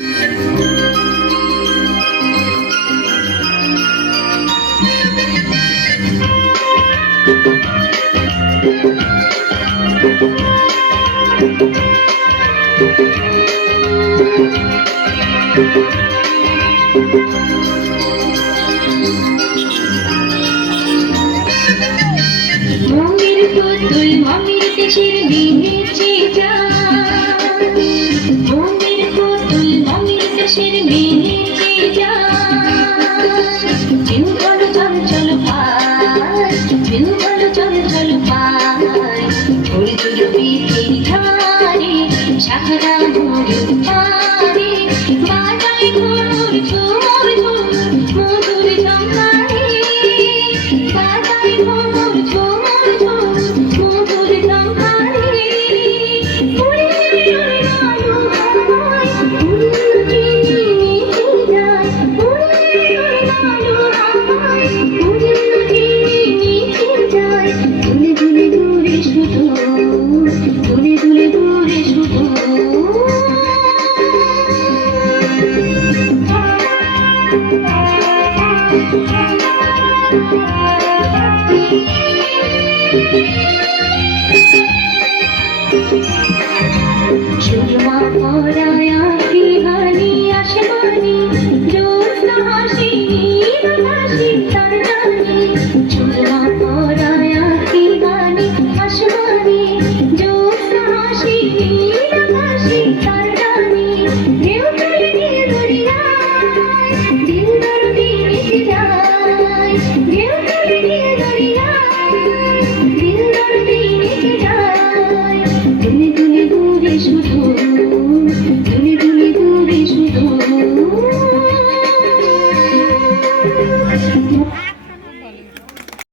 মমির পুতুল মমির দেশের মেহেছে যায়, মমির পুতুল মমির দেশের মেহেছে যায়। চিন্তার চঞ্চল পায়, চিন্তার চঞ্চল পায়, ঝুড়ি ঝুড়ি পিঠির ধারে সাহারা ময়ূর পারে, বাজায় ঘুমুর ঝুমুর ঝুমুর মধুর ঝঙ্কারে, বাজায় ঘুমুর ঝুমুর ঝুমুর মধুর ঝঙ্কারে। উড়ে উড়ে আলো হাওয়ায় উড়ে মিশে যায়, উড়ে উড়ে আলো হাওয়ায় উড়ে মিশে যায়। দুলে দুলে ঘুরে শুধু, দুলে দুলে ঘুরে শুধু। সুরমা পরায় আঁখি হানি আসমানি, জ্যোৎস্না হাসি নীল হাসি তার টানে। সুরমা পরায় আঁখি হানি আসমানি, জ্যোৎস্না হাসি নীল হাসি তার টানে। ঢেউ খেলে নীল দরিয়ায় দিল দরদি মিশে যায়, ঢেউ খেলে নীল দরিয়ায় দিল দরদি মিশে যায়। দুলে দুলে ঘুরে শুধু, দুলে দুলে ঘুরে শুধু।